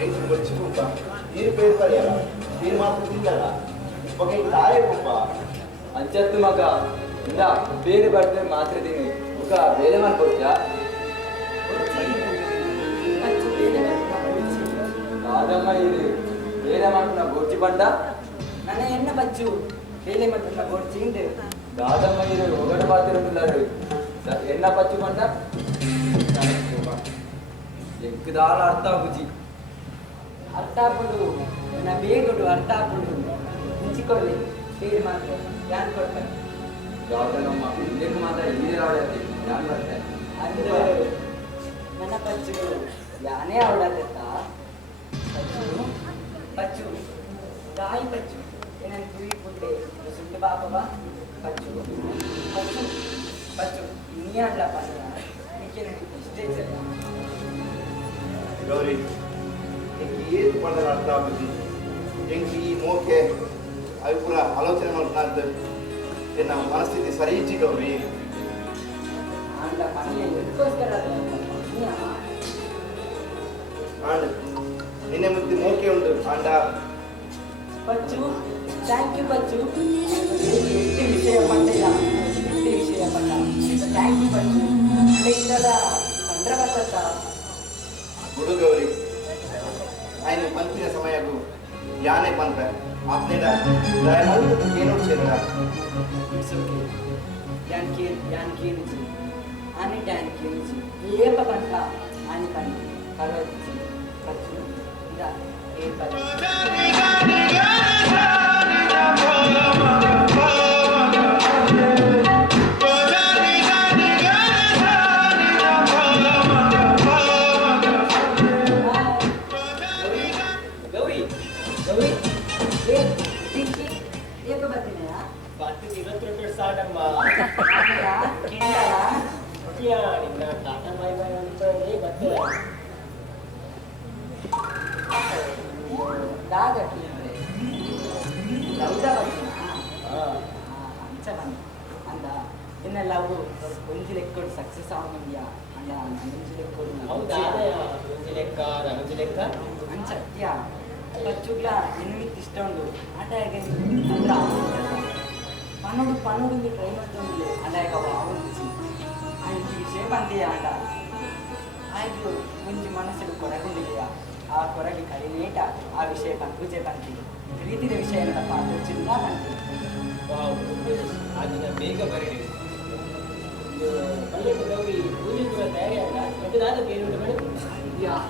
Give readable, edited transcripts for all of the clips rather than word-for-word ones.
Itu bercukup, ini perkara ya, ini masuk tinggal, pakai tarik apa? Anjat tu maka, indah, beri berarti materi ini, buka beleman kerja. Ada mah ini, beleman kena gorci banda. Nana enna baju, beleman kena gorci ini. Ada mah ini, orang batir mularu, enna baju banda. Yang kedala arta buji. Arta pulu, na begodu arta pulu. Unchikolli, beri matre, yan korta. Ada nama, ini kemana ini awalnya, yang berarti. Ande, nana baju, yane awalnya ta. Baju, dai baju. Enan kui putih, sudah apa? Baju. Ini adalah pasal. Mungkin stage saja. Gauri, ini pada rata budi, yang ini moke, ayu pura alochana nolnad, ena manasthiti sari ichi Gauri. Anda pani yang terus kerana ini apa? And, ini mesti moke untuk Anda. Baju, thank you baju. Ini விஷயம் பண்ணையா, ini விஷயம் பண்ணா. Thank you baju. Ini dah 15 tahun. Guru Gauri, ainu pantina samayagu, yane pantra, apne dah, dah malu tu keno cendera. It's okay. Yan kian ji. Ani dan kian ji. Ye pa banta, ani kan. Kalau ji, baju. Dah, ye baju. Success India, and Panu train and I go out. And she Pandi Anda. I do Munji Manasu Koragundia, our Koraki Karinata, our shape and Puja Pandi. Read the Vishay and the Patu Chilla. Wow, I did a big variety. Pallai Gauri, Puri to a area, but the other period of it. Yeah,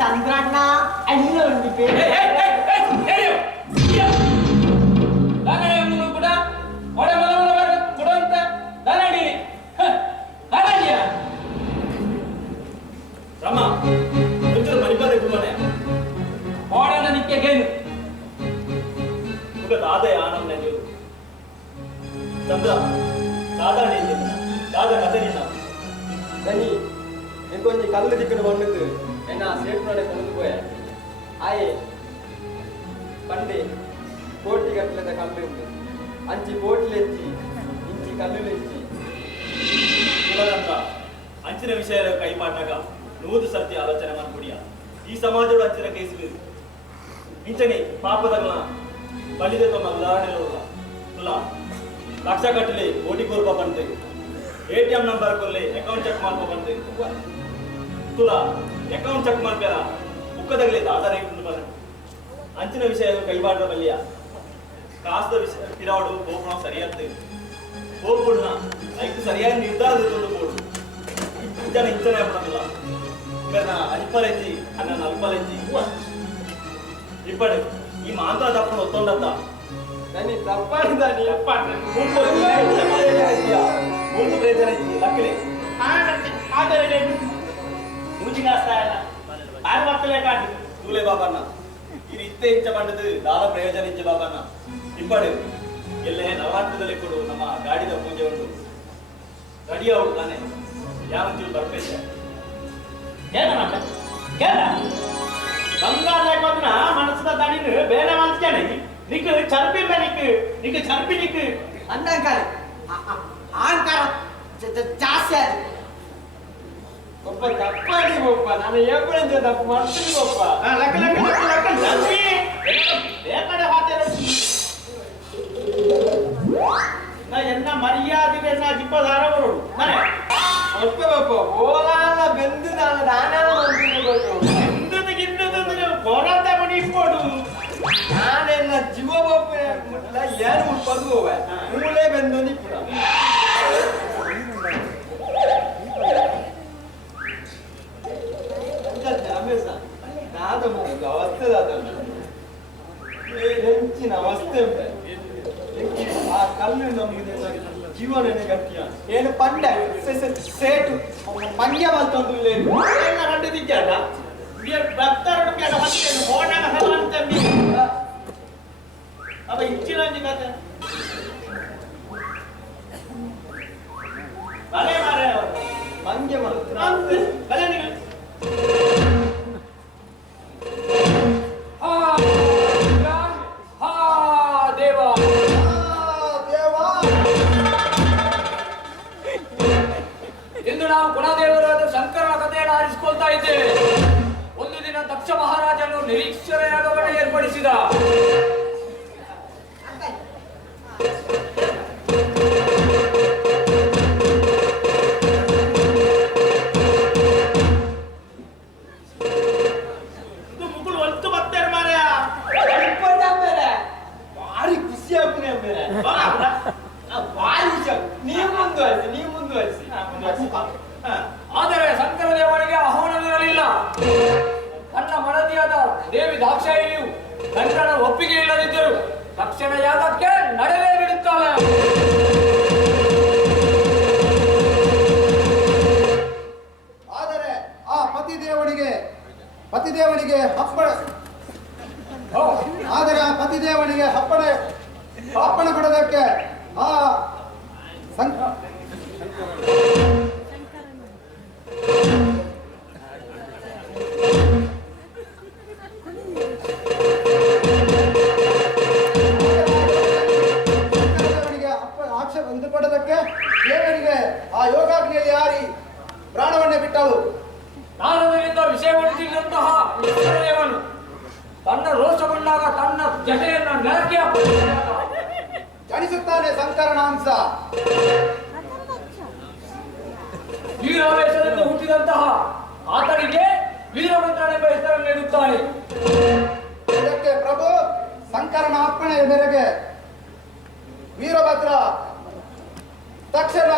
Chandrana, I know the baby. Hey! Dana yang mulu kuda, orang malam kuda kita, dana ni, dana dia. Rama, betul manipada gimana? Orang nak nikah kan? Bukan ada yang anam lagi. Chandra, ada ni, ada kata ni nak. కానీ ఇంకొంచెం కళ్ళు దిక్కున పండుద్దు నేను ఆ సేపులోనే కొనుక్కుపోయా ఆయే పండి కోటి గట్ల కళ్ళు ఉంది అంచి కోట్లు ఎత్తి ఇంచి కళ్ళు ఎత్తి అంచిన విషయాలు కైపాటగా నూదు సత్య ఆలోచన మన గుడియా ఈ సమాజంలో అంచిన కేసు లేదు ఇంచని పాప తగల బలిదేతో మన ఉదాహరణలో తులా లక్ష కట్టలే ఓಟಿ కోరుప పంటే ఏటీఎం నంబర్ కొల్లే అకౌంట్ చెక్ మార్పు పంటే తులా అకౌంట్ చెక్ మార్పేరా బుక్క తగిలే ఆధార్ అయిపోతుంది అంచిన విషయాలు కైపాట మళ్ళీ ಕಾಸ್ತ ಪಿರಾವಡು ಹೋಗೋಣ ಸರಿಯಾಗ್ತದೆ ಹೋಗ್ಬಿಡ್ನ ಅದಕ್ಕೆ ಸರಿಯಾಗಿ ನಿರ್ಧಾರ ತೆಗೆದುಕೊಂಡು ಜನ ಇಂಚನೆ ಆಗ್ಬಿಡಲ್ಲ ಇನ್ನ ಅಲ್ಪಲೈತಿ ನನ್ನ ಅಲ್ಪಲೈತಿ ಇಪ್ಪಡು ಈ ಮಾಂತ್ರ ತಪ್ಪು ಒತ್ತೊಂಡತ್ತ ನಾನು ತಪ್ಪಾಡಿದ ನೀ ಅಪ್ಪ ಮೂರು ಪ್ರಯೋಜನ ಐತಿ ಲಕ್ಕಲೆ ಆದರೆ ಆರು ಮಕ್ಕಳೇ ಕಾಡು ತೂಲೆ ಬಾಬಣ್ಣ ಇದು ಇತ್ತೆ ಇಂಚಬಂಡದು ದಾದ ಪ್ರಯೋಜನ ಇಂಚ ಬಾಬಣ್ಣ ಇಪ್ಪಡು ಎಲ್ಲೇ ನವರಾತ್ರಿದಲ್ಲಿ ಕೊಡು ನಮ್ಮ ಗಾಡಿದ ಪೂಜೆ ಉಂಟು ರೆಡಿ ಅವಳು ತಾನೆ ಯಾವಂಚೂರು ಬರ್ಬೇಕು ಏನು ಬಂಗಾರ లేకపోతున్నా మనసుతో దానిని వేరే మనసుకేనే నీకు చర్పింపే నీకు చర్పి నీకు అన్నాం కాదు అహంకారం జాస్తి అది గొప్ప తప్పది గొప్ప నన్ను ఎప్పుడైతే తప్పు మనుషులు గొప్ప లెక్క చర్పి ఏకడే ಹಾತೇರ ನಾ ಎನ್ನ ಮರ್ಯಾದೆ ನಾ ಜಿಪ್ಪದಾರವರು ಮನೆ గొప్ప గొప్ప ఓలాల బెందు దానాల ಕೋರಂತ ಮನಿ ಇಪ್ಪೋಡು ನಾನೆಲ್ಲ ಜೀವ ಒಪ್ಪ ಏನು ಉಟ್ಪದು ಮೂಲೆ ಬೆಂದು ನಿಪ್ಪುಡ ಹೆಂಚಿನ ಅವಸ್ಥೆ ಆ ಕಲ್ಲು ನಮಗೆ ಜೀವನನೇ ಗಟ್ಟಿಯ ಏನು ಪಂಡ ಸೇಟು ಪಂದ್ಯ ಬಂತಂದು ರಂಡು ದಿಕ್ಕಾಗ ಭಕ್ತರು ಹೋಣಾಗ ಅಂತ ಅವ ಇಚ್ಚಿನ ಕತೆ ಬಲೆ ಮಾರೆ ಮಂಗ್ಯ ಮಾಡುತ್ತೆ ಬಲೆ ನೀವು ಇಂದು ನಾವು ಗುಣದೇವರಾದ ಶಂಕರನ ಕಥೆಯನ್ನು ಆರಿಸಿಕೊಳ್ತಾ ಇದ್ದೇವೆ. ಒಂದು ದಿನ ದಕ್ಷ ಮಹಾರಾಜನು ನಿರೀಕ್ಷಣೆಯಾಗವನ್ನ ಏರ್ಪಡಿಸಿದ. ಮುಗುಳು ಹೊತ್ತು ಬರ್ತಾರೆ ಮಾರ್ಯ ಭಾರಿ ಖುಷಿ ಆಗ್ತೀನಿ ಬೇರೆ ಭಾರಿ ನೀವು ಮುಂದುವರಿಸಿ ಆದರೆ ಶಂಕರ ದೇವನಿಗೆ ಆಹ್ವಾನವಿರಲಿಲ್ಲ. ತನ್ನ ಮಡದಿಯಾದ ದೇವಿ ದಾಕ್ಷಾಯಿಣಿಯು ಗಂಡನ ಒಪ್ಪಿಗೆ ಇಲ್ಲದಿದ್ದರು ತಕ್ಷಣ ಯಾಗಕ್ಕೆ ನಡೆದೇ ಬಿಡುತ್ತಾಳೆ. ಆದರೆ ಆ ಪತಿದೇವನಿಗೆ ಅಪ್ಪಣೆ ಕೊಡೋದಕ್ಕೆ ಆ ಆಕ್ಷೇಪ ಇದು ಕೊಡೋದಕ್ಕೆ ದೇವರಿಗೆ ಆ ಯೋಗಾಗ್ನಿಯಲ್ಲಿ ಯಾರಿ ಪ್ರಾಣವನ್ನೇ ಬಿಟ್ಟಳು. ನಾರದರಿಂದ ವಿಷಯವನ್ನು ತಿಳಿದಂತಹ ದೇವನು ತನ್ನ ರೋಷಗೊಂಡಾಗ ತನ್ನ ಜಟೆಯನ್ನು ನೆಲಕ್ಕೆ ಜನಿಸುತ್ತಾನೆ ಸಂಕರಣಾಂಶ. ವೀರಾವೇಶದಿಂದ ಹುಟ್ಟಿದಂತಹ ಆತನಿಗೆ ವೀರಭದ್ರನೆಂಬ ಹೆಸರನ್ನು ನೀಡುತ್ತಾನೆ. ಇದಕ್ಕೆ ಪ್ರಭು ಸಂಕರನ ಅಪ್ಪಣೆಯ ಮೇರೆಗೆ ವೀರಭದ್ರ ತಕ್ಷಣ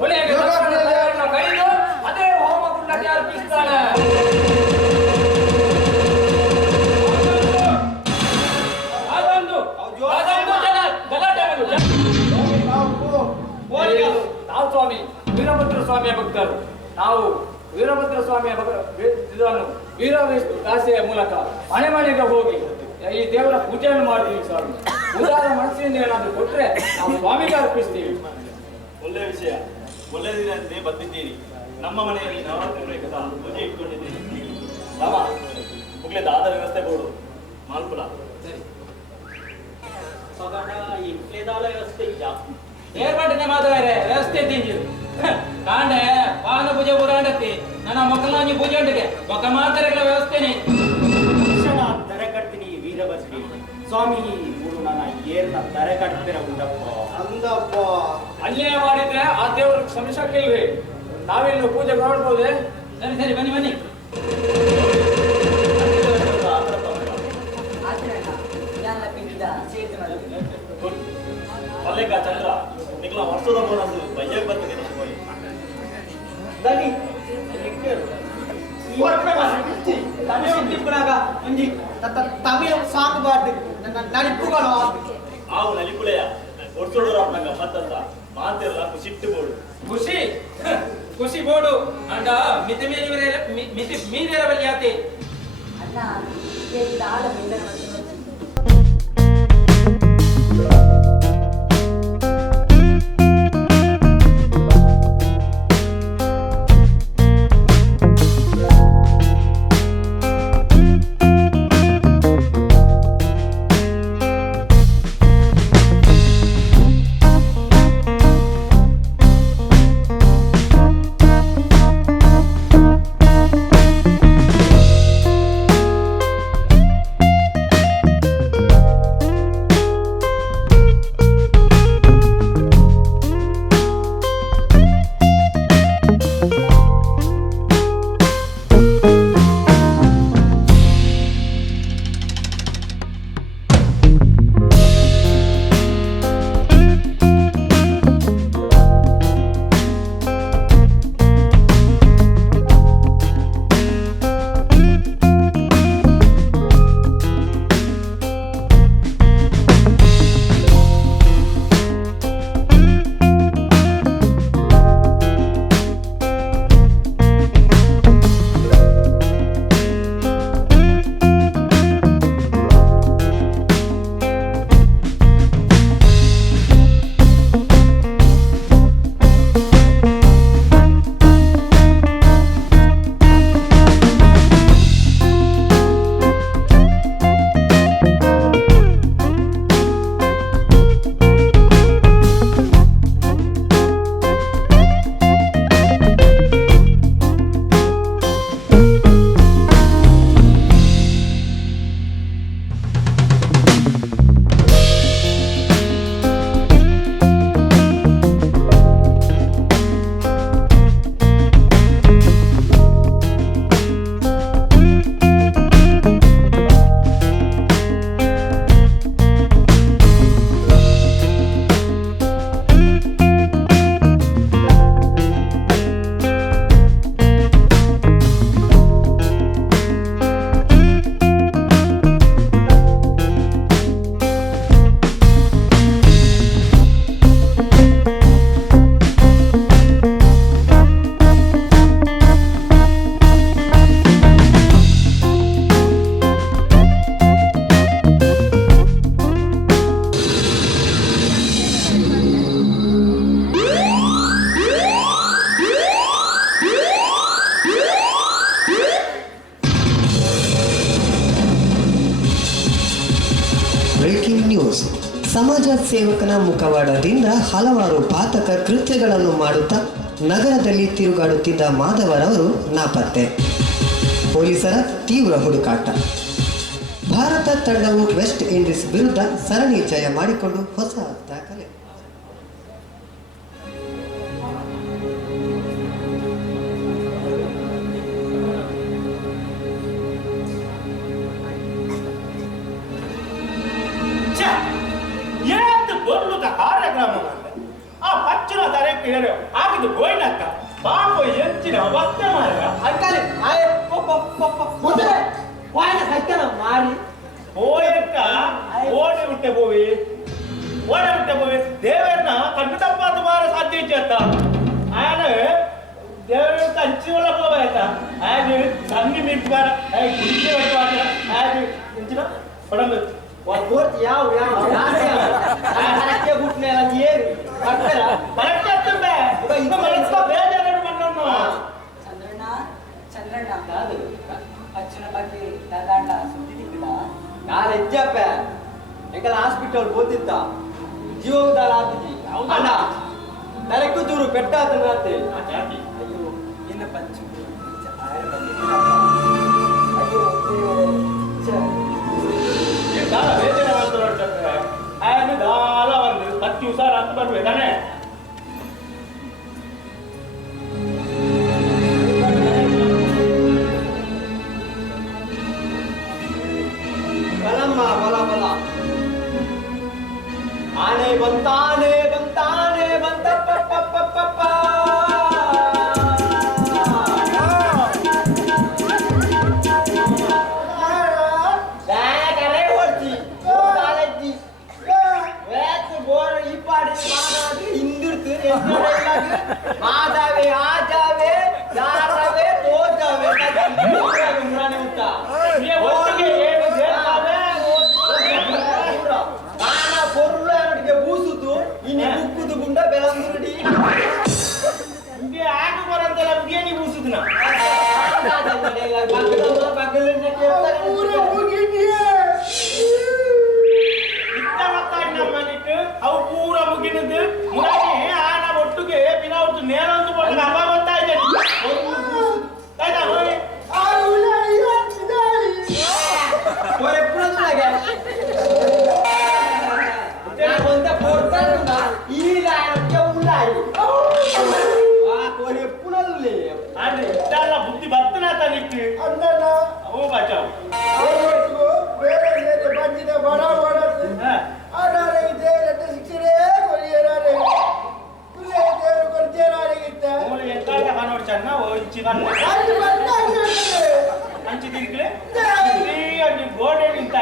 ಕೊನೆಗೆ ತಕ್ಷಣ ತಲೆಯನ್ನು ಕಡಿದು ಅದೇ ಹೋಮಗುಂಡಕ್ಕೆ ಅರ್ಪಿಸ್ತಾನೆ. ನಾವು ಸ್ವಾಮಿ ವೀರಭದ್ರ ಸ್ವಾಮಿಯ ಭಕ್ತರು. ನಾವು ವೀರಭದ್ರ ಸ್ವಾಮಿಯ ಇದನ್ನು ವೀರದಾಸೆಯ ಮೂಲಕ ಮನೆ ಮನೆಗೆ ಹೋಗಿ ಈ ದೇವರ ಪೂಜೆಯನ್ನು ಮಾಡ್ತೀವಿ ಸ್ವಾಮಿ. ಉದಾರ ಮನಸ್ಸಿನಿಂದ ಏನಾದರೂ ಕೊಟ್ಟರೆ ನಾವು ಸ್ವಾಮಿಗೆ ಅರ್ಪಿಸ್ತೀವಿ. ಒಳ್ಳೆಯ ವಿಷಯ. ಒಳ್ಳೆಯದಿನಂತೆ ಬಂದಿದ್ದೀರಿ. ನಮ್ಮ ಮನೆಯಲ್ಲಿ ನವರಾತ್ರಿ ಬೇಕಾದ ಪೂಜೆ ಇಟ್ಕೊಂಡಿದ್ದೀನಿ. ರಾಮ ಮುಗ್ಲೆ ದಾದ ವ್ಯವಸ್ಥೆ ಬೋಡು ಮಾಲ್ಪುಲ ఇంట్లేదాల వ్యవస్థ ఇయ్యా ಏರ್ಪಾಟಿನ ಮಾದವರೆ ವ್ಯವಸ್ಥೆ ತಿಂಜು ಕಾಂಡೆ ವಾಹನ ಪೂಜೆ ಪುರಾಂಡತಿ ನನ್ನ ಮಕ್ಕಳಾಂಜಿ ಪೂಜೆ ಉಂಟಿಗೆ ಒಕ್ಕ ಮಾತರೆಗಳ ವ್ಯವಸ್ಥೆನೆ ತರಕಟ್ತೀನಿ ವೀರಭದ್ರಿ ಸ್ವಾಮಿ ಮೂರು ನನ್ನ ಏರ್ನ ತರಕಟ್ಟಿರ ಉಂಡಪ್ಪ ಅಂದಪ್ಪ ಅನ್ಯಾಯ ಮಾಡಿದ್ರೆ ಆ ದೇವರು ಕ್ಷಮಿಸಕ್ಕಿಲ್ವಿ. ನಾವಿನ್ನು ಪೂಜೆ ಮಾಡ್ಬೋದೆ? ಸರಿ ಸರಿ ಬನ್ನಿ ಬನ್ನಿ. ಆದ್ರಣ್ಣ ಎಲ್ಲ ಪಿಂಡಿದ ಸೇತುವೆ ಅಲ್ಲೇಕ ಚಂದ್ರ ನಿಕ್ಲ ವರ್ಷದ ಬೋನಸ್ ಬಯ್ಯಕ್ಕೆ ಬರ್ತದೆ ನಿಶ್ಚಯ. ದನಿ ಒಂಜಿ ತಮಿಳು ಸಾಂಗ್ ಬಾರ್ದು ನಡಿಪುಗಳು ಆವು ನಲಿಪುಳೆಯ ಒಡ್ಸೋಡು ರಾಮನಂಗ ಮತ್ತಂತ ಮಾತಿರಲ್ಲ ಸಿಟ್ಟು ಬೋಡು ಖುಷಿ ಖುಷಿ ಬೋಡು ಅಂಡ ಮಿತಿ ಮೀರಿರಬಲ್ಲಿ ಆತೆ ಅಣ್ಣ ಕೇಳಿದ ಆಳ ಮಿಂದನ ಬ್ರೇಕಿಂಗ್ ನ್ಯೂಸ್. ಸಮಾಜ ಸೇವಕನ ಮುಖವಾಡದಿಂದ ಹಲವಾರು ಪಾತಕ ಕೃತ್ಯಗಳನ್ನು ಮಾಡುತ್ತಾ ನಗರದಲ್ಲಿ ತಿರುಗಾಡುತ್ತಿದ್ದ ಮಾಧವರವರು ನಾಪತ್ತೆ. ಪೊಲೀಸರ ತೀವ್ರ ಹುಡುಕಾಟ. ಭಾರತ ತಂಡವು ವೆಸ್ಟ್ ಇಂಡೀಸ್ ವಿರುದ್ಧ ಸರಣಿ ಜಯ ಮಾಡಿಕೊಂಡು ಹೊಸ ದಾಖಲೆ. ಕಾರ್ಯಕ್ರಮ ಆ ಪಚ್ಚಿನ ತಾರೆ ಕೇಳ ಆಗಿದ್ದು ಗೋಯ್ನಕ್ಕ ಬಾಂಬು ಎಂಚಿನ ವಸ್ತೆ ಮಾರ ಅಂಕಲ್ ಆಯೆ ಮುದ್ರೆ ವಾಯನ ಸತ್ಯನ ಮಾರಿ ಓಯಕ್ಕ ಓಡಿ ಬಿಟ್ಟೆ ಹೋಗಿ ದೇವರನ್ನ ಕಣ್ಣು ತಪ್ಪಾದ ಮಾರ ಸಾಧ್ಯ ಇಚ್ಚತ್ತ ಆನ ದೇವರ ಕಂಚಿ ಒಳ ಹೋಗಾಯ್ತ ಹಾಗೆ ಸಂಗಿ ಮಿಟ್ ಬಾರ ಹಾಗೆ ಕುಡಿಕೆ ಹೊರಟು ಹಾಗೆ ಇಂಚಿನ ಪಡಂಬ ಪೂರ್ತಿ ಯಾವ ಕರೆಕ್ಟ್ ಗುಟ್ನೆ ಏರಿ ಬರ್ತಾರ ಕರೆಕ್ಟ್ ಆಗ್ತದೆ ಮನಸ್ಸ ಬೇಜಾರು ಮಣ್ಣನ್ನು ಚಂದ್ರಣ್ಣ ಕಾದು ಅಚ್ಚನ ಬಗ್ಗೆ ದಾದಾಂಡ ಸುದ್ದಿ ತಿಕ್ಕಿದ ಯಾರ ಇಜ್ಜಪ್ಪ ಎಂಕಲ್ ಹಾಸ್ಪಿಟಲ್ పోతిద్ద జీవోదాల ఆతిది అన్న తలకు దూరు పెట్టాదన్నate అయ్యో ఇన్న పంచు ఆయ అయ్యో ಈ ದಾಳ ಬೇಜಾರ ಮಾಡ್ತಾರ ಆಯನ ದಾಳ ಒಂದು 10 ದಿವಸ ರಾತ್ರಿ ಬರ್ಬೇಕನೆ ಬಲಮ್ಮ ಬಲ ಬಲ ಆನೆ ಬಂತಾನೆ ಬಂತ ಪಪ್ಪ ಮಾದಾವೆ ಆಜಾವೆ ಜಾರವೆ ತೋಜಾವೆ ఉంటా ಒಟ್ಟಿಗೆ ಏನು ಸೇರ್ತಾವೆ ನಾನಾ ಪೊರ್ಲು ಅನ್ನೋಟಿಗೆ ಬೂಸುದು ಇನ್ನು ಕುಕ್ಕುದು ಗುಂಡ ಬೆಳಂದುರುಡಿ ನಿಮಗೆ ಆಗ ಬರಂತಲ್ಲ ಮುಗೇನಿ ಬೂಸುದ್ನ ಅವು ಪೂರ ಮುಗಿನದು ಮುರಾಗಿ ಆನ ಒಟ್ಟಿಗೆ ಬಿನವತ್ತು ನೇರೊಂದು ಬಂದು ನಮ್ಮ ಬರ್ತಾ ಇದ್ದೇನೆ ಬುದ್ಧಿ ಬರ್ತನ ತನಿಕ್ ಅವು ಬಚಾವ್ ಚೆನ್ನ ಇಂಚಿ ಅಂಚಿ ತಿರ್ಗ್ಲೆ ಗೋಡೆ ನಿಂತ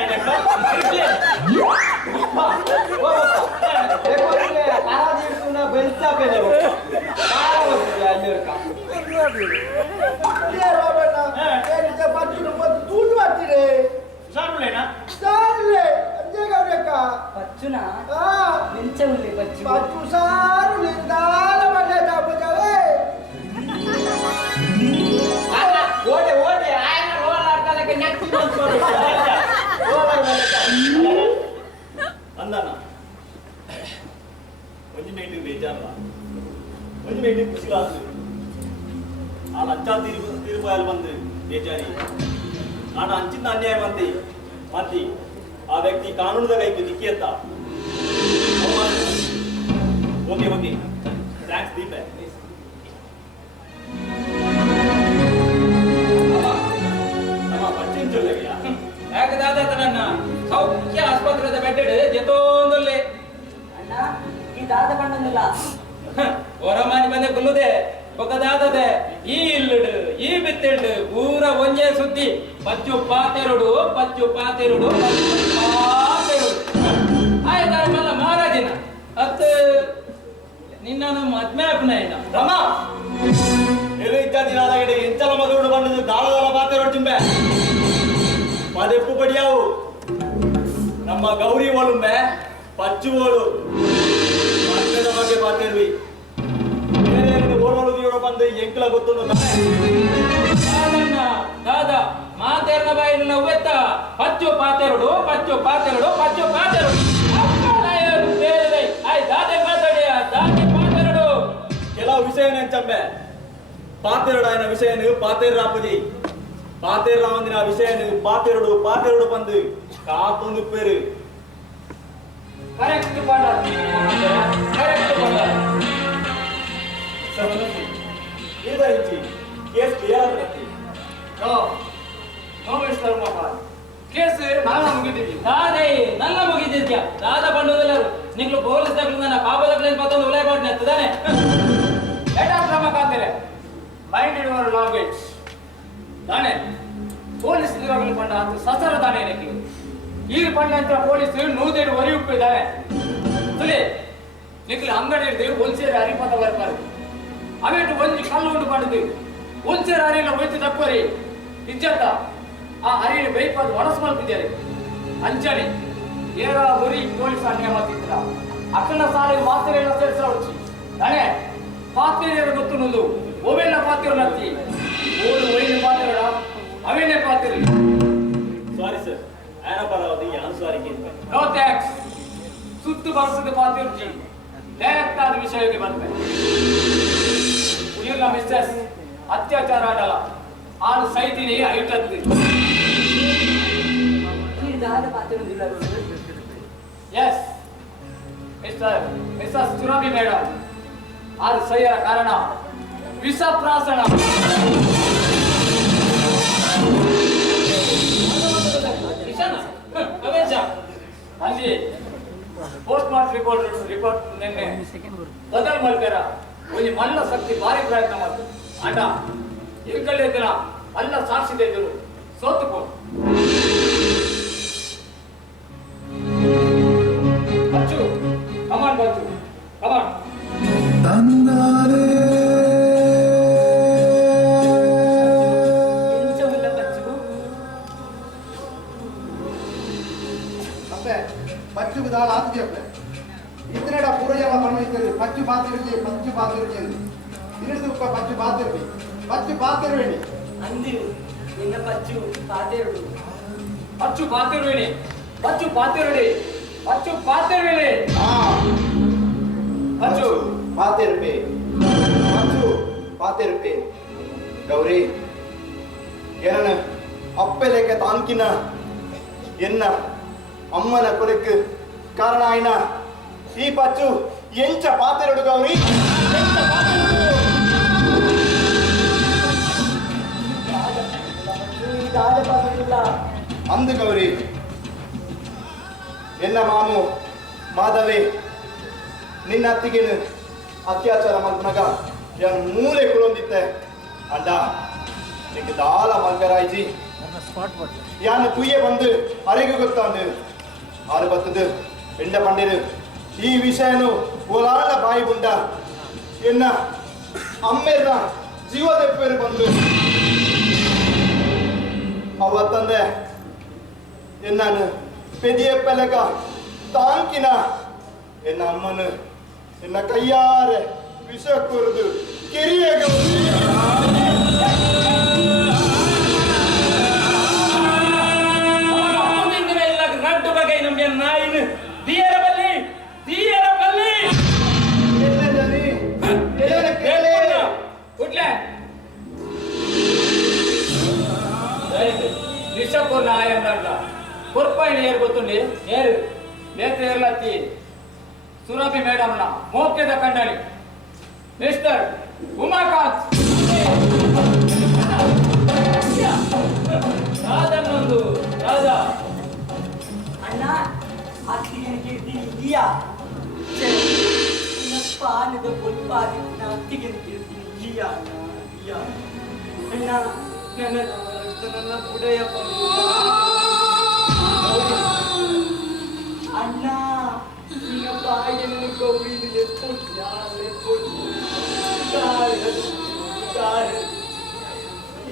సారులేనా పచ్చున నించవులే పచ్చి ఓడే ఓడే ఆయన రోలాడతాలకి నచ్చి ಅಂದನ ಒಂದು ಮೇಟಿ ಬೇಜಾರಲ್ಲ ಒಂದು ಮೇಟಿ ಖುಷಿಲಾದ್ರು ಆ ಲಂಚ ತೀರ್ಪಾಯಲು ಬಂದು ಬೇಜಾರಿ ನಾನು ಅಂಚಿನ ಅನ್ಯಾಯ ಮಂತಿ ಆ ವ್ಯಕ್ತಿ ಕಾನೂನದ ಕೈಗೆ ದಿಕ್ಕಿಯತ್ತ ಓಕೆ ಥ್ಯಾಂಕ್ಸ್ ದೀಪ ನಮ್ಮ ಪಂಚಿಂಚೊಲ್ಲೆಗೆಯಾ ಏಕದಾದತನನ್ನ ಸೌಖ್ಯ ಆಸ್ಪತ್ರೆದ ಬೆಡ್ಡೆಡ್ ಜೆತೋಂದೊಲ್ಲೆ ಅಣ್ಣ ಈ ದಾದ ಕಂಡೊಂದಿಲ್ಲ ಹೊರಮಾನಿ ಬಂದೆ ಕೊಲ್ಲುದೆ ಒಕ್ಕದಾದದೆ ಈ ಇಲ್ಲುಡು ಈ ಬಿತ್ತಿಡು ಪೂರ ಒಂಜೆ ಸುದ್ದಿ ಪಚ್ಚು ಪಾತೆರುಡು ಆಯ್ತಾ ಮಲ್ಲ ಮಹಾರಾಜಿನ ಅತ್ ನಿನ್ನನ್ನು ಮದ್ಮೆ ಅಪ್ನಾಯಿನ ರಮ ಏನು ಇತ್ಯಾದಿ ನಾದಾಗಡೆ ಎಂಚಲ ಮಗರುಡು ಬಂದದ್ದು ದಾಳದಾಳ ಪಾತೆ ರೊಟ್ಟಿಂಬೆ ಪದೆಪ್ಪು ಪಡಿಯಾವು ನಮ್ಮ ಗೌರಿ ಓಳುಂಬೆ ಪಚ್ಚು ಓಳು ಮಕ್ಕಳ ಬಗ್ಗೆ ಪಾತಿರ್ವಿ ಓಡೋಳು ಬಂದು ಎಂಕಲ ಗೊತ್ತು ದಾದ ಮಾತೇರ್ನ ಬಾಯಿನ ನವ್ವೆತ್ತ ಪಚ್ಚು ಪಾತೆರುಡು ಆಯ್ ದಾದೆ ಮಾತಾಡಿ ದಾದೆ ಪಾತೆರುಡು ಕೆಲವು ವಿಷಯ ನೆಂಚಂಬೆ ಪಾತೆರುಡು ఆయన ವಿಷಯನು ಪಾತೆರ್ ರಾಪದಿ ಪಾತೆರ್ ರಾವಂದಿನ ವಿಷಯನು ಪಾತೆರುಡು ಬಂದು ಕಾತೊಂದು ಪೇರು ಕರೆಕ್ಟ್ ಪಂಡ ಇದೈತಿ ಕೇಸ್ ಕ್ಲಿಯರ್ ಆಗ್ತೈತಿ ನೋ ಮಿಸ್ಟರ್ ಮೋಹನ್ ಕೇಸ್ ನಾನು ಮುಗಿದಿದ್ದಿ ದಾದೆ ನನ್ನ ಮುಗಿದಿದ್ಯಾ ದಾದ ಬಂಡೋದಲ್ಲರು ನಿಂಗ್ಲು ಪೊಲೀಸ್ ದಾಖಲು ನನ್ನ ಪಾಪದಾಗಲಿ ಮತ್ತೊಂದು ಉಲೈ ಮಾಡಿ ನೆತ್ತದಾನೆ ಲೆಟರ್ ಕ್ರಮ ಕಾಂತಾರೆ ಮೈಂಡ್ ಯುವರ್ ಲ್ಯಾಂಗ್ವೇಜ್ ತಾನೆ ಪೊಲೀಸ್ ನಿರವಲು ಪಂಡ ಅದು ಸಸರ ತಾನೆ ನನಗೆ ಈ ಪಂಡ ಅಂತ ಪೊಲೀಸ್ ನೂದೇಡು ವರಿ ಉಪ್ಪಿದ್ದಾನೆ ತುಲಿ ನಿಕ್ಲು ಅಂಗಡಿ ಹಿಡಿದು ಒಂದ್ಸೇರಿ ಅರಿಪದ ಬರ್ತಾರೆ ಅವೇಟು ಒಂಜಿ ಕಲ್ಲು ಉಂಡು ಪಡೆದು ಒಂದ್ಸೇರಿ ಅರಿನ ಒಯ್ತು ತಪ್ಪರಿ ಇಜ್ಜತ್ತ ಆ ಹರಿಯನ್ನು ಬೈಪದು ಒಣಸು ಮಲ್ಪಿದ್ದಾರೆ ಅಂಚನೆ ಏರ ಒರಿ ಪೊಲೀಸ್ ಅನ್ಯಾಯ ಮಾತಿದ್ರ ಅಕ್ಕನ ಸಾಲಿಗೆ ಮಾತ್ರ ಸೇರಿಸ ಹೊಡ್ಚಿ ತಾನೆ ಪಾತ್ರೆಯರು ಗೊತ್ತುನುದು ಓವೆಲ್ಲ ಪಾತ್ರೆ ನತ್ತಿ ಓಡು ಒಯ್ನ ಪಾತ್ರೆ ಅವೇನೇ ಪಾತ್ರೆ ಸಾರಿ ಸರ್ ಆಯನ ಪರವಾದ ಯಾನ್ ಸಾರಿಗೆ ನೋ ಥ್ಯಾಂಕ್ಸ್ ಸುತ್ತು ಬರ್ಸದ ಪಾತ್ರೆ ಡೈರೆಕ್ಟ್ ಆದ ವಿಷಯಕ್ಕೆ ಬಂದೆ ಉಳಿದ ಮಿಸ್ಟರ್ಸ್ ಅತ್ಯಾಚಾರ ಆಡಲ್ಲ ಆಡು ಸೈತಿನಿ ಐಟದ್ದು ಹಿಡಿದಾದ ಪಾತ್ರೆ ಹೊಂದಿಲ್ಲ ಎಸ್ ಮಿಸ್ಟರ್ ಸುರಭಿ ಮೇಡಮ್ ಆರು ಸಹಿಯರ ಕಾರಣ ವಿಷಪ್ರಾಸನ ಅಲ್ಲಿ ಪೋಸ್ಟ್ ಮಾರ್ಟಮ್ ರಿಪೋರ್ಟ್ ನಿನ್ನೆ ಬದಲ್ ಮಲ್ಪೇರ ಒಂದು ಮಲ್ಲ ಶಕ್ತಿ ಭಾರಿ ಪ್ರಯತ್ನ ಮಾಡ್ತು ಅಂಡ ಇಲ್ಕಲ್ಲೇ ದಿನ ಅಲ್ಲ ಸಾಕ್ಷಿದೆ ಇದ್ರು ಸೋತುಕೊಂಡು ಬಚ್ಚು ಕಮಾನ್ ಬಚ್ಚು ಕಮಾನ್ ಎಂಚವಿಲ್ಲ ಬಚ್ಚು ಅಪ್ಪೆ ಪಚ್ಚು ದಾಳ ಆದ್ಗೆ ಅಪ್ಪೆ ಇತನೆಡ ಪೂರಜಲ ಪರಮಿತರು ಪಚ್ಚು ಪಾತಿರುಜಿ ತಿರುಡು ಪಚ್ಚು ಪಾತಿರುವೇಣಿ ಅಂದಿರು ನಿನ್ನ ಬಚ್ಚು ಪಾತೆರುಡು ಬಚ್ಚು ಪಾತಿರುವೇಣಿ ಬಚ್ಚು ಪಾತಿರುಡಿ ಬಚ್ಚು ಪಾತಿರುವೇಣಿ பச்சு பார்த்திருப்பே கௌரி என்ன அப்பலேக்க தாங்கின என்ன ಅಮ್ಮನ ಕೊಲೆಗೆ ಕಾರಣ ಆಯ್ನ ಈ ಪಚ್ಚು ಎಂಚ ಪಾತೆರಡು ಗೌರಿ ಅಂದು ಗೌರಿ ಎನ್ನ ಮಾಮು ಮಾಧವೇ ನಿನ್ನ ಅತ್ತಿಗೆನು ಅತ್ಯಾಚಾರ ಮಗ ಯಾನು ಮೂಲೆ ಕುಳೊಂದಿತ್ತೆ ಅಂಡ ನಿಂಗೆ ದಾಲ ಮಲ್ಕರಾಯ್ಜಿ ಯಾನು ಕುಯ್ಯೆ ಬಂದು ಅರೆಗೆ ಗೊತ್ತಾಂದು ಆರು ಬತ್ತದು ಎಂಡ ಪಂಡಿರು ಈ ವಿಷಯನು ಓಲಾಳ ಬಾಯಿ ಬುಂಡ ಎನ್ನ ಅಮ್ಮೆರ ಜೀವದೆಪ್ಪರು ಬಂದು ಅವತ್ತಂದೆ ಎನ್ನನು ಪೆದಿಯಪ್ಪಲೆಗ ತಾಂಕಿನ ಎನ್ನ ಅಮ್ಮನು ಎನ್ನ ಕೈಯಾರೆ ವಿಷ ಕೊರದು ಕೆರಿಯ ರಡ್ಡು ಬಗೆ ನಮ್ಗೆ ನಾಯಿನ ದಿಯರ ಬಲ್ಲಿ ಉಟ್ಲೆ ವಿಷಕ್ಕೂ ನಾಯ ಅಂದ ಕೊರ್ಪಾಯಿನ ಏರ್ ಗೊತ್ತುಂಡಿ ಏರು ನೇತ್ರ ಏರ್ಲತ್ತಿ ಸುರಭಿ ಮೇಡಮ್ನ ಮೋಕ್ಯದ ಕಂಡಳಿ ಮಿಸ್ಟರ್ ಉಮಾಕಾಂತ್ ರಾಧನ್ನೊಂದು ರಾಧ ಅಣ್ಣ ಅತ್ತಿಗೆ ಕೀರ್ತಿ ಇದೆಯಾ ಪಾನದ ಉತ್ಪಾದಿನ ಅತ್ತಿಗೆ ಕೀರ್ತಿ ಇದೆಯಾ ಅಣ್ಣ ನನ್ನ ಪುಡೆಯ ಅಣ್ಣ ಈಗ ಬಾಯಿಯನ್ನು ಗೌರಿನ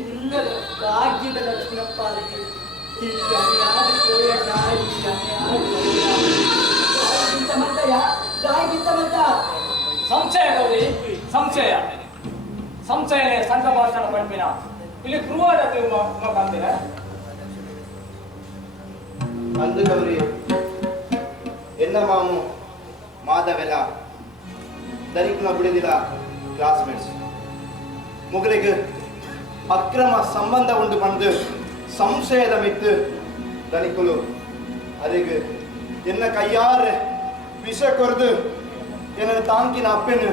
ಇಲ್ಲದ ಭಾಗ್ಯದ ಲಕ್ಷ್ಮಣ ಪಾಲಿಗೆ ಸಂಶಯ ಗೌರಿ ಸಂಶಯನೇ ಸಂಘ ಭಾಷಣ ಪಂಪಿನ ಇಲ್ಲಿ ಕ್ರೂವಾಡ ಕಾಣ್ತೀರ ಅಂದು ಗೌರಿ ಎನ್ನ ಮಾಮು ಮಾಧವೆಲ್ಲ ದನಿಕುನ ಬಿಡುದಿಲ್ಲ ಕ್ಲಾಸ್ಮೇಟ್ಸ್ ಮುಗಲಿಗೆ ಅಕ್ರಮ ಸಂಬಂಧ ಉಂಟು ಬಂದು ಸಂಶಯದ ಮಿತ್ತು ದನಿಕುಲು ಅದಕ್ಕೆ ಎನ್ನ ಕೈಯಾರ ವಿಷ ಕೊರದು ಎನ್ನ ತಾಂಕಿನ ಅಪ್ಪೆನು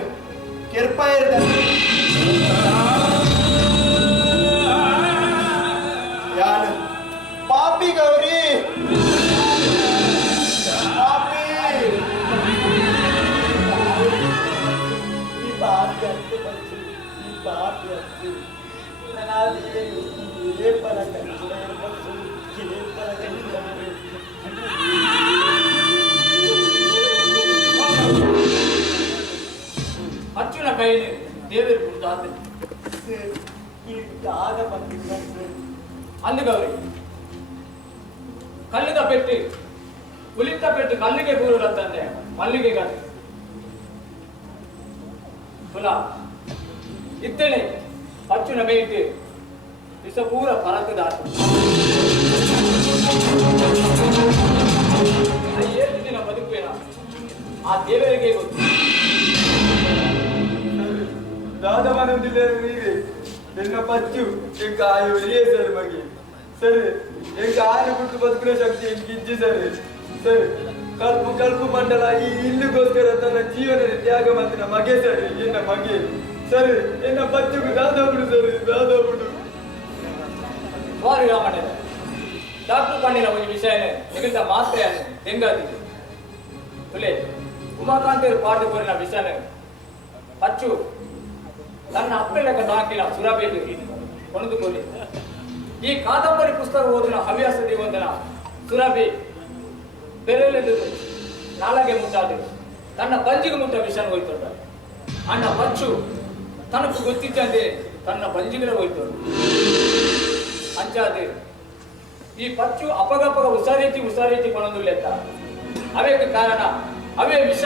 ಕೆರ್ಪಾಯಿರದ ಯಾನು ಪಾಪಿ ಗೌರಿ ಪಾಪಿ ಈ ಪಾಪಿ ಅರ್ಥ ಬಂತು ಈ ಪಾಪಿ ಅರ್ಥ ಅಚ್ಚುನ ಕೈಲಿ ದೇವರು ಕುರಿತಾದ ಅಂದು ಗೌರಿ ಕಲ್ಲಿದ ಪೆಟ್ಟಿ ಕುಳಿತ ಪೆಟ್ಟು ಕಲ್ಲಿಗೆ ಕೂರುತ್ತಂತೆ ಮಲ್ಲಿಗೆ ಗಂಟೆ ತುಲಾ ಇತ್ತೇನೆ ಪಚ್ಚುನ ಮೇಯ್ತು ವಿಷ ಪೂರ ಪರಕದಾತು 7 ದಿನ ಬದುಕುವೇನ ಆ ದೇವರಿಗೆ ಗೊತ್ತು. दादा मानव दिले वीरे इनका पच्चू इनका आयु ये सर मगी सर इनका आयु कुछ बदकने शक्ति इनकी इज्जी सर कल्प मंडल ई इल्लू गोस्कर तन जीवन त्याग मंत्र मगे सर इन्न मगे सर इन्न पच्चू को दादा बुडु ವಾರಿ ರಾಮಣ್ಣ ಡಾಕ್ಟರ್ ಕಣ್ಣಿನ ಒಂದು ವಿಷಯನೇ ನಿಗದಿತ ಮಾತ್ರೆಯನ್ನು ತೆಂಗಾದಿದೆ ತುಲೆ ಉಮಾಕಾಂತರು ಪಾಠ ಕೋರಿನ ವಿಷಯನೇ ಪಚ್ಚು ತನ್ನ ಅಪ್ಪೆಲೆಕ್ಕ ನಾಕಿನ ಸುರಬೇಟು ಕೊಂದುಕೊಳ್ಳಿ ಈ ಕಾದಂಬರಿ ಪುಸ್ತಕ ಓದಿನ ಹವ್ಯಾಸದಿ ಒಂದನ ಸುರಬಿ ಬೆರೆಲೆದು ನಾಲಗೆ ಮುಟ್ಟಾದೆ ತನ್ನ ಬಂಜಿಗೆ ಮುಟ್ಟ ವಿಷಯ ಹೋಯ್ತೊಂಡ ಅಣ್ಣ ಪಚ್ಚು ತನಕು ಗೊತ್ತಿದ್ದಂತೆ ತನ್ನ ಬಂಜಿಗೆ ಹೋಯ್ತೊಂಡು ಅಂಚಾದೆ ಈ ಪಚ್ಚು ಅಪಗಪಗ ಉಸಾರೀತಿ ಕೊನೊಂದು ಲೆಕ್ಕ ಅವಕ್ಕೆ ಕಾರಣ ಅವೇ ವಿಷ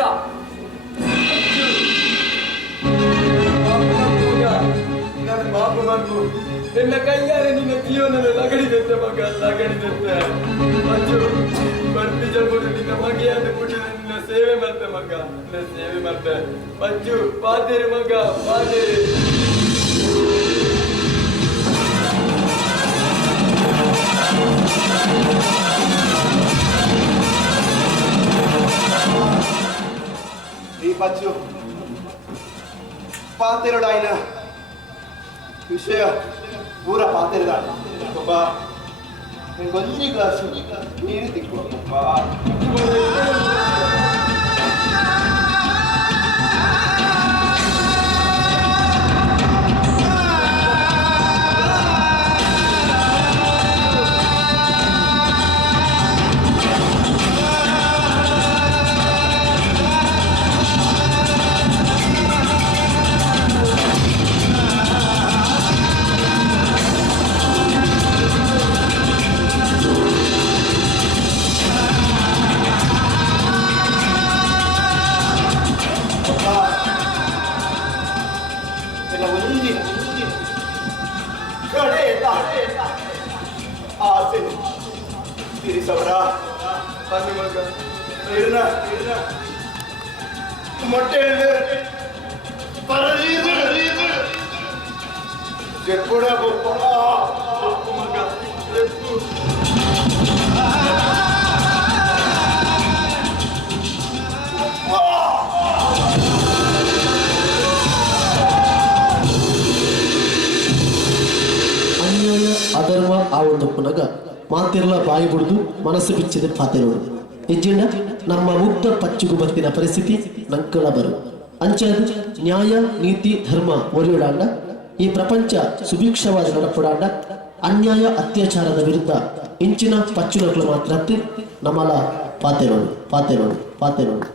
ನಾನು ಮಾಪ ಮಾಡ್ಬು ಎಲ್ಲ ಕೈಯಾರೆ ನಿನ್ನ ಜೀವನದ ಲಗಡಿದಂತೆ ಮಗ ಲಗಡಿದಂತೆ ಮಂಜು ಬರ್ತಿ ಜಲ್ಬೋದು ನಿನ್ನ ಮಗಿಯಾದ ಬಿಟ್ಟು ನಿನ್ನ ಸೇವೆ ಮಾಡ್ತೆ ಮಗ ನಿನ್ನ ಸೇವೆ ಮಾಡ್ತೆ ಮಂಜು ಪಾತೇರಿ ಮಗ ಪಾತೇರಿ ಈ ಪಚ್ಚು ಪಾತೆರಡಾಯಿನ ವಿಷಯ ಪೂರ ಪಾತೆರದಾಣ ಒಬ್ಬ ನಿಂಗೊಂದು ಗ್ಲಾಸ್ ನೀರು ತಿಕ್ಕೋ ತಿರಿಸವರ ಬನ್ನಿ ಮಗ ಮೊಟ್ಟೆ ಕೂಡ ಮಗ ಅನ್ಯಾಯ ಅಧರ್ಮ ಆ ಒಂದು ಪುನಗ ಮಾತಿರಲ ಬಾಯಿ ಬಿಡುದು ಮನಸ್ಸು ಬಿಚ್ಚಿದ ಪಾತೆರೋಡು ಹೆಜ್ಜಿನ ನಮ್ಮ ಮುಗ್ಧ ಪಚ್ಚುಗು ಬತ್ತಿನ ಪರಿಸ್ಥಿತಿ ನಂಕಳ ಬರು ಅಂಚದು ನ್ಯಾಯ ನೀತಿ ಧರ್ಮ ಒರಿಯೋಡಾಂಡ ಈ ಪ್ರಪಂಚ ಸುಭಿಕ್ಷವಾದ ನಡಪುಡಾಂಡ ಅನ್ಯಾಯ ಅತ್ಯಾಚಾರದ ವಿರುದ್ಧ ಇಂಚಿನ ಪಚ್ಚುನಗಳು ಮಾತ್ರ ನಮ್ಮಲ ಪಾತೆರೋಡು ಪಾತೆರೋಡು ಪಾತೆರೋಡು